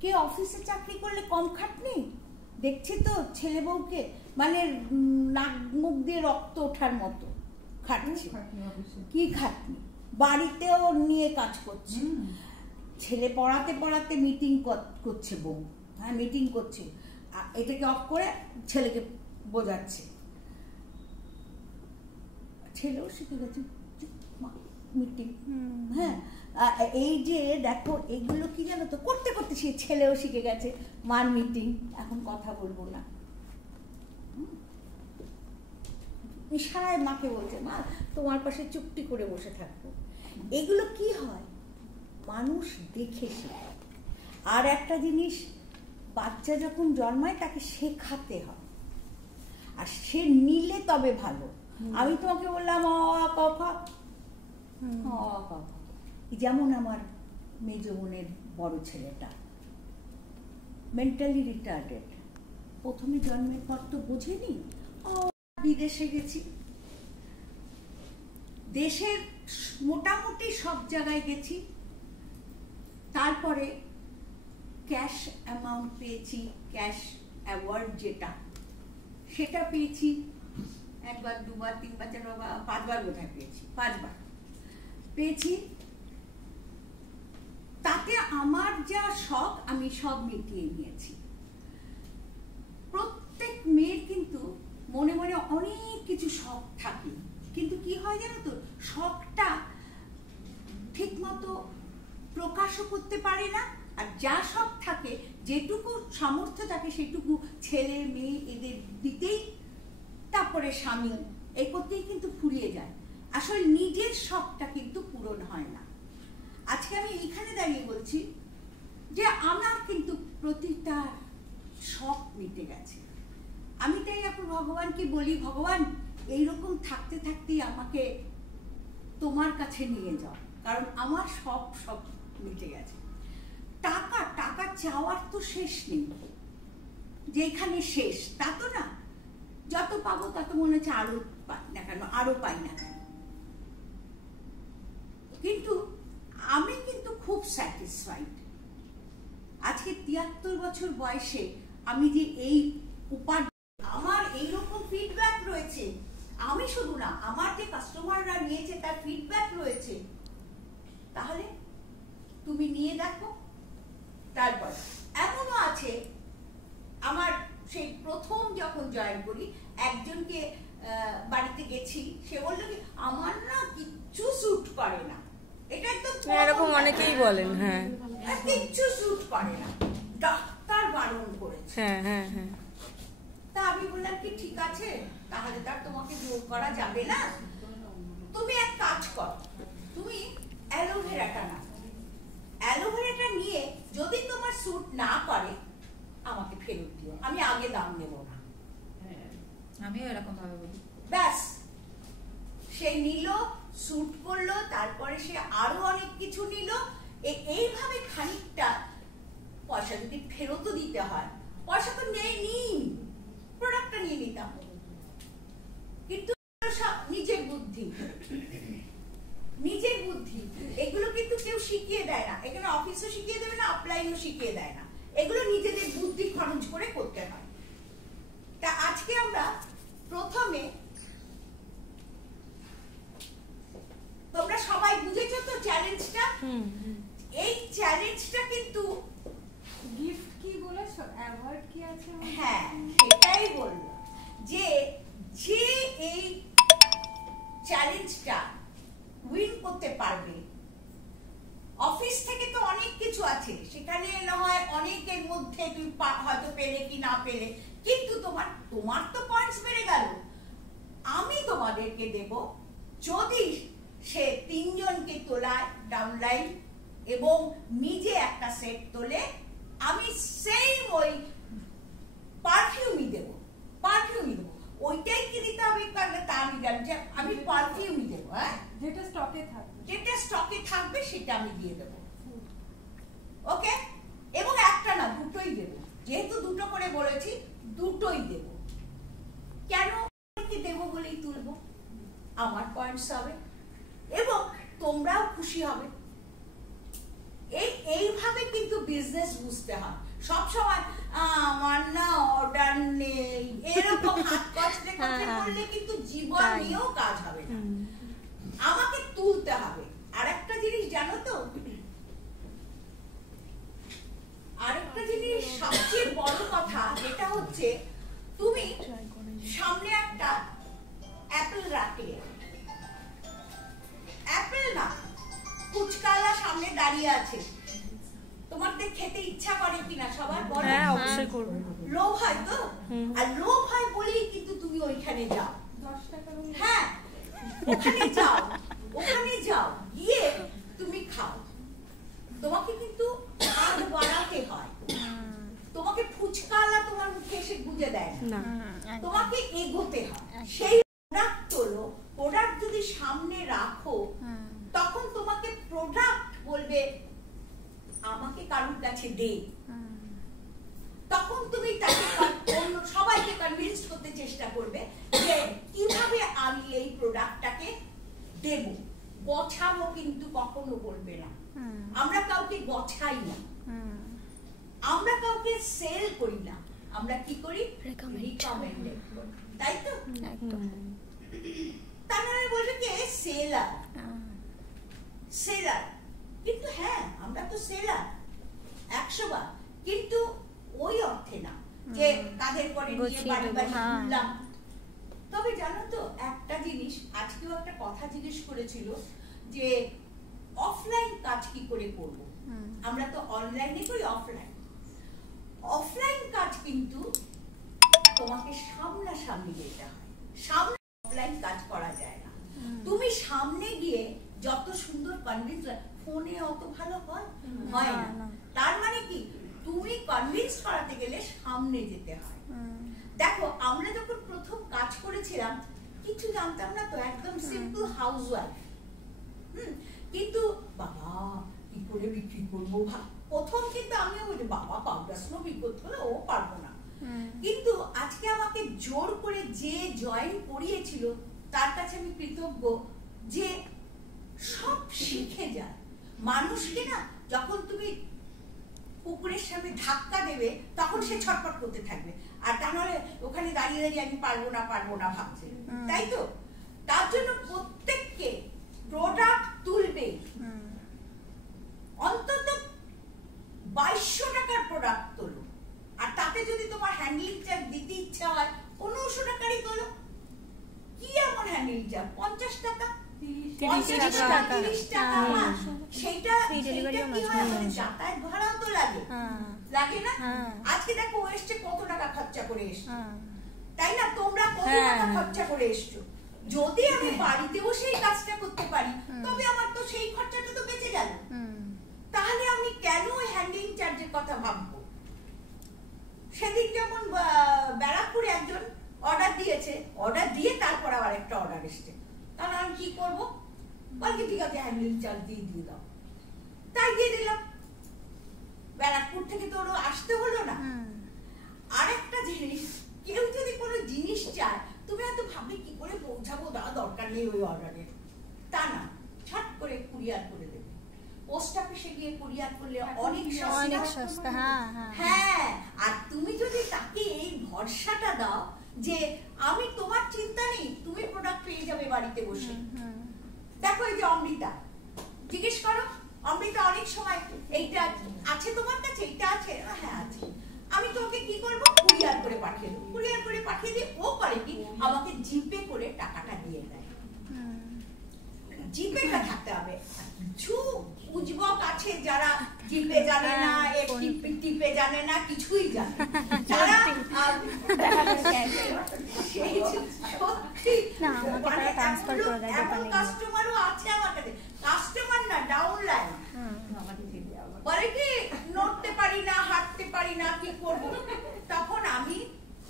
কে অফিসে চাকরি করলে কম খাটনি? দেখছি তো ছেলে বউকে মানে নাক মুখ দিয়ে রক্ত ওঠার মতো খাটছে। কি খাটনি, বাড়িতেও নিয়ে কাজ করছে। ছেলে পড়াতে পড়াতে মিটিং করছে বউ, হ্যাঁ মিটিং করছে, এটাকে অফ করে ছেলেকে বোঝাচ্ছে। ছেলেও শিখে গেছে মিটিং। হ্যাঁ, এই যে দেখো এগুলো কি জানো তো, করতে করতে সে ছেলেও শিখে গেছে মার মিটিং, এখন কথা বলবো না, ইশারায় মাকে বলছে মা তোমার পাশে চুপটি করে বসে থাকবো। এগুলো কি হয়, মানুষ দেখে শেখে। আর একটা জিনিস, বাচ্চা যখন জন্মায় তাকে শেখাতে হয়, আর সে নিলে তবে ভালো। আমি তোমাকে বললাম অ আ ক খ, যেমন আমার মেজ বোনের বড় ছেলেটা মেন্টালি রিটার্ডেড, প্রথমে জন্মের পর তো বোঝেনি, বিদেশে গেছি, দেশের মোটামুটি সব জায়গায় গেছি, তারপরে ক্যাশ অ্যামাউন্ট পেয়েছি, ক্যাশ অ্যাওয়ার্ড যেটা সেটা পেয়েছি, একবার দুবার তিনবার চারবার পাঁচবার বোধহয় পেয়েছি, 5 বার পেয়েছি। তাতে আমার যা শখ আমি সব মিটিয়ে নিয়েছি। প্রত্যেক মেয়ের কিন্তু মনে মনে অনেক কিছু শখ থাকে, কিন্তু কি হয় জানো তো, শখটা ঠিক মতো প্রকাশও করতে পারে না। আর যা শখ থাকে, যেটুকু সামর্থ্য থাকে সেটুকু ছেলে মেয়ে এদের দিতেই, তারপরে স্বামী, এই করতেই কিন্তু ফুরিয়ে যায়। আসলে নিজের শখটা কিন্তু পূরণ হয় না। আজকে আমি এইখানে দাঁড়িয়ে বলছি যে আমার কিন্তু প্রতিটা শখ মিটে গেছে। আমি তাই এখন ভগবানকে বলি, ভগবান এইরকম থাকতে থাকতেই আমাকে তোমার কাছে নিয়ে যাও, কারণ আমার সব শখ মিটে গেছে। টাকা টাকা চাওয়ার তো শেষ নেই, যেখানে শেষ তা তো না, যত পাবো তত মনে হচ্ছে আরো পাই না কেন, আরো পাই না কেন। কিন্তু আমি কিন্তু খুব স্যাটিসফাইড। আজকে 73 বছর বয়সে আমি যে এই আমার এইরকম ফিডব্যাক রয়েছে, আমি শুধু না, আমার যে কাস্টমাররা নিয়েছে তার ফিডব্যাক রয়েছে, তাহলে তুমি নিয়ে দেখো। তারপর এমনও আছে, আমার সেই প্রথম যখন জয়েন করি একজনকে বাড়িতে গেছি, সে বললো কি আমার না কিচ্ছু স্যুট করে না, এটা একদম এরকম অনেকেই বলেন, হ্যাঁ কিচ্ছু স্যুট করে না, ডাক্তার বারণ করেছে। হ্যাঁ হ্যাঁ হ্যাঁ। তা আমি বললাম কি ঠিক আছে, তাহলে তার তোমাকে জোর করা যাবে না, তুমি এক কাজ করো, তুমি অ্যালোভেরাটা নাও, অ্যালোভেরাটা নিয়ে যদি তোমার স্যুট না করে আমাকে ফেরত দিও, আমি আগে দাম নেব না। আমিও এরকম ভাবে বলি। ব্যাস, সে নিল, স্যুট করলো, তারপরে সে আরো অনেক কিছু নিল। এইভাবে খানিকটা পয়সা যদি ফেরতও দিতে হয়, পয়সা তো নেই, প্রোডাক্টটা নিয়ে নিতাম, কিন্তু নিজের বুদ্ধি, নিজের বুদ্ধি, এগুলো কিন্তু কেউ শিখিয়ে দেয় না, এখানে অফিসও শিখিয়ে দেবে না, অফলাইনও শিখিয়ে দেয় না, এগুলো নিজেদের বুদ্ধি খরচ করে করতে হয়। তা আজকে আমরা প্রথমে, তোমরা সবাই বুঝেছো তো চ্যালেঞ্জটা, এই চ্যালেঞ্জটা কিন্তু গিফট কি বলেছো, অ্যাওয়ার্ড কি আছে? হ্যাঁ এটাই বললাম, যে যে এই চ্যালেঞ্জটা উইন করতে পারবে, অফিস থেকে তো অনেক কিছু আছে, সেখানে না হয় অনেকের মধ্যে তুমি হয়তো পেলে কি না পেলে, কিন্তু তোমার তো পয়েন্টস বেড়ে গেল। আমি তোমাদেরকে দেব, যদি সে 3 জনকে তোলায় ডাউনলাইন এবং নিজে একটা সেট তোলে, আমি সেই ওই পারফিউমই দেব, ওইটাই কি দিতে হবে তা আমি জানি, যে আমি পারফিউমই দেবো, হ্যাঁ যেটা স্টকে থাকবে, সেটা আমি দিয়ে দেবো, ওকে? এবং একটা না, দুটোই দেবো, যেহেতু দুটো করে বলেছি, দুটোই দেব। কেন দেবো বলেই তুলবো, আমার পয়েন্টস হবে এবং তোমরাও খুশি হবে। এইভাবে কিন্তু বিজনেস বুঝতে হয়। সব সময় আমার না অর্ডার নেই এরকম হাত কষ্টে কথা বললে কিন্তু জীবন নিয়েও কাজ হবে না। আমাকে তুলতে হবে। আরেকটা জিনিস জানো তো, আরেকটা জিনিস সবচেয়ে বড় কথা যেটা হচ্ছে, তুমি সামনে একটা অ্যাপেল রাখলে, অ্যাপেল না ফুচকাওয়ালা সামনে দাঁড়িয়ে আছে, তোমাদের খেতে ইচ্ছা করে কিনা সবার? বলো। হ্যাঁ, অবশ্যই করব। লোভ হয় তো, আর লোভ হয় বলেই কিন্তু তুমি ওইখানে যাও। 10 টাকা হ্যাঁ, ওখানে যাও, ওখানে যাও, গিয়ে তুমি খাও। তোমাকে কিন্তু হাত বাড়াতে হয়। তোমাকে ফুচকাওয়ালা তোমার মুখে এসে গুঁজে দেয় না, তোমাকে এগোতে হয়। সেই প্রোডাক্ট তোলো, প্রোডাক্ট যদি সামনে রাখো, তখন তোমাকে প্রোডাক্ট বলবে আমাকে কারোর কাছে দে। তখন তুমি তাকে অন্য সবাইকে কনভিন্স করতে চেষ্টা করবে যে কিভাবে আমি এই প্রোডাক্টটাকে দেব। গছাবো কিন্তু কখনো বলবে না। আমরা কাউকে গছাই না, আমরা কাউকে সেল করি না, আমরা কি করি? রিকমেন্ডেড করি, তাই তো? একদম। তারা বলবে কি সেলার, সেলার। কিন্তু হ্যাঁ, আমরা তো সেলার 100 বার, কিন্তু ওই অর্থে না যে কাঁধের পরে নিয়ে বাড়ি বাড়ি ঘুরলাম। তবে জানো তো একটা জিনিস, আজকেও একটা কথা জিজ্ঞেস করেছিল যে অফলাইন কাজ কি করে করব। আমরা তো অনলাইনে করি, অফলাইন। অফলাইন কাজ কিন্তু তোমাকে সামনাসামনি যেতে হয়, সামনে অফলাইন কাজ করা যায় না। তুমি সামনে গিয়ে যত সুন্দর কনভিন্স, ফোনে অত ভালো হয় না। তার মানে কি, তুমি কনভিন্স করাতে গেলে সামনে যেতে হয়। দেখো, আমরা যখন প্রথম কাজ করেছিলাম কিছু জানতাম না তো, একদম সিম্পল হাউসওয়াইফ। কিন্তু বাবা কি করে বিক্রি করবো, প্রথম কিন্তু আমিও বলি বাবা পাউডার স্নো বিক্রি করতে হলে ও পারবো না। কিন্তু আজকে আমাকে জোর করে যে জয়েন করিয়েছিল তার কাছে আমি কৃতজ্ঞ যে সব শিখে যায়। মানুষকে না যখন তুমি পুকুরের সামনে ধাক্কা দেবে তখন সে ছটফট করতে থাকবে, আর তা নাহলে ওখানে দাঁড়িয়ে দাঁড়িয়ে আমি পারবো না ভাবছে, তাই তো? তার জন্য প্রত্যেককে প্রোডাক্ট তুলবে, অন্তত 2200 টাকার প্রোডাক্ট তোলো। আর তাতে যদি তোমার হ্যান্ডলিং চার্জ দিতে ইচ্ছা হয় 1500 টাকারই তোলো। কি এমন হ্যান্ডলিং চার্জ? 50 টাকা, 30 টাকা, সেটা কি হয়? যাতায়াত ভাড়াও তো লাগে, লাগে না? আজকে দেখো ও এসছে কত টাকা খরচা করে এসছে, তাই না? তোমরা কত টাকা খরচা করে এসছো। যদি আমি বাড়িতেও সেই কাজটা করতে পারি তবে আমার তো সেই খরচাটা তো বেঁচে গেল। তাহলে আমি কেন হ্যান্ডলিং চার্জের কথা ভাববো? সেদিন যেমন ব্যারাকপুরে একজন অর্ডার দিয়েছে, অর্ডার দিয়ে তারপর আবার একটা অর্ডার এসছে, তাহলে আমি কি করবো? বলছি ঠিক আছে হ্যান্ডলিং চার্জ দিয়ে দাও, তাই দিয়ে দিলাম। ব্যারাকপুর থেকে তো ওরা আসতে হলো না। আরেকটা জিনিস, কেউ যদি কোনো জিনিস চায় তুমি হয়তো ভাববে কি করে পৌঁছাবো, দরকার নেই ওই অর্ডারের, তা না, ছট করে কুরিয়ার করে দেবে। পোস্ট অফিসে গিয়ে কুরিয়ার করলে অনেক সস্তা। হ্যাঁ, আর তুমি যদি তাকে এই ভরসাটা দাও যে আমি তোমার চিন্তা নেই, তুমি প্রোডাক্ট পেয়ে যাবে বাড়িতে বসে। দেখো এই যে অমৃতা, জিজ্ঞেস করো অমৃতা অনেক সময় এইটা আছে তোমার কাছে, এইটা আছে? হ্যাঁ আছে। আমি তোকে কি করবো? কুরিয়ার করে পাঠিয়ে দেবো। কুরিয়ার করে পাঠিয়ে দিয়ে ও করে কি, আমাকে জিপে করে টাকাটা দিয়ে দেয়। জিপেটা থাকতে হবে। কিছু উজবক আছে যারা জিপে জানে না, টিপে জানে না, কিছুই জানে যারা কাস্টমারও আছে আমার কাছে, কাস্টমার না ডাউনলাইন, বলে কি নড়তে পারি না, হাঁটতে পারি না, কি করবো? তখন আমি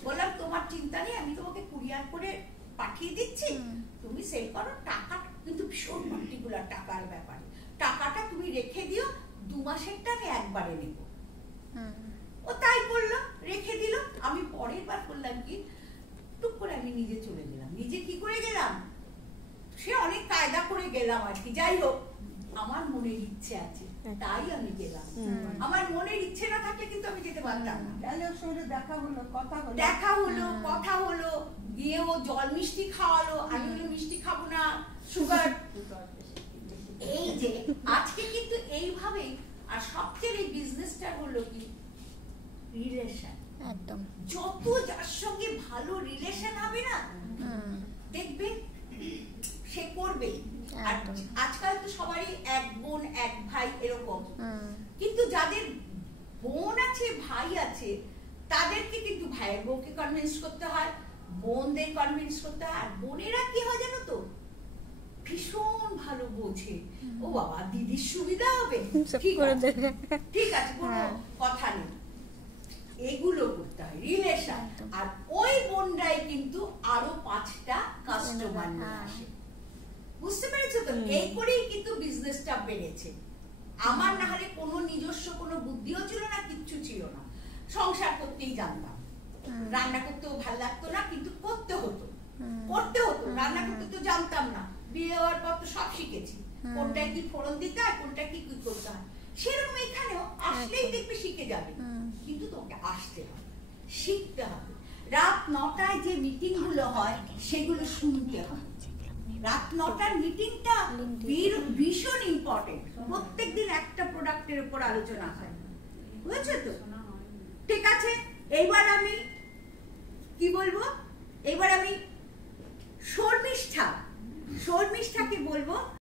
বললাম তোমার চিন্তা নেই, আমি তোমাকে কুরিয়ার করে পাঠিয়ে দিচ্ছি, তুমি সেল করো। টাকা কিন্তু ভীষণ পার্টিকুলার টাকার ব্যাপারে, টাকাটা তুমি রেখে দিও, 2 মাসেরটা আমি একবারে নেব। ও তাই করলো, রেখে দিল। আমি পরের বার করলাম কি, টুক করে আমি নিজে চলে গেলাম। নিজে কি করে গেলাম? সে অনেক কায়দা করে গেলাম আর কি। যাই হোক, আমার মনের ইচ্ছে আছে, তাই আমি গেলাম। আমার মনের ইচ্ছে না থাকলে কিন্তু আমি যেতে পারতাম না। তাহলে ওর সঙ্গে দেখা হলো, কথা হলো। দেখা হলো, কথা হলো, গিয়ে ও জল মিষ্টি খাওয়ালো, আমি বললাম মিষ্টি খাবো না, সুগার। এই যে আজকে কিন্তু এইভাবে। আর সবচেয়ে এই বিজনেসটা হলো কি রিলেশন। একদম। যত যার সঙ্গে ভালো রিলেশন হবে না, দেখবে সে করবে। আর একদম। আজকাল তো সবারই এক বোন এক ভাই এরকম, কিন্তু যাদের বোন আছে ভাই আছে তাদেরকে কিন্তু ভাইয়ের বউকে কনভিন্স করতে হয়, বোনদের কনভিন্স করতে হয়। আর বোনেরা কি হয় জানো তো, ভীষণ ভালো বোঝে। ও বাবা দিদির সুবিধা হবে, ঠিক আছে, ঠিক আছে, কোনো কথা নেই। এগুলো করতে হয় রিলেশন। আর ওই বোনরাই কিন্তু আরো 5টা কাস্টমার নিয়ে আসে। বুঝতে পেরেছো তো? এই করেই কিন্তু বিজনেসটা বেড়েছে। আমার না হলে কোনো নিজস্ব কোনো বুদ্ধিও ছিল না, কিচ্ছু ছিল না। সংসার করতেই জানতাম, রান্না করতেও ভালো লাগতো না, কিন্তু করতে হতো, করতে হতো। রান্না করতে তো জানতাম না, বিয়ে হওয়ার পর তো সব শিখেছি, কোনটা কি ফোড়ন দিতে হয়, কোনটা কি কি করতে হয়। সেরকম এখানেও আসলেই দেখবে শিখে যাবে, কিন্তু তোমাকে আসতে হবে, শিখতে হবে। রাত 9টায় যে মিটিং গুলো হয় সেগুলো শুনতে হবে। রাত 9টার মিটিংটা ভীষণ ইম্পর্টেন্ট। প্রত্যেকদিন একটা প্রোডাক্টের উপর আলোচনা হয়, বুঝেছো তো? ঠিক আছে, এইবার আমি কি বলবো, এবার আমি শর্মিষ্ঠাকে বলবো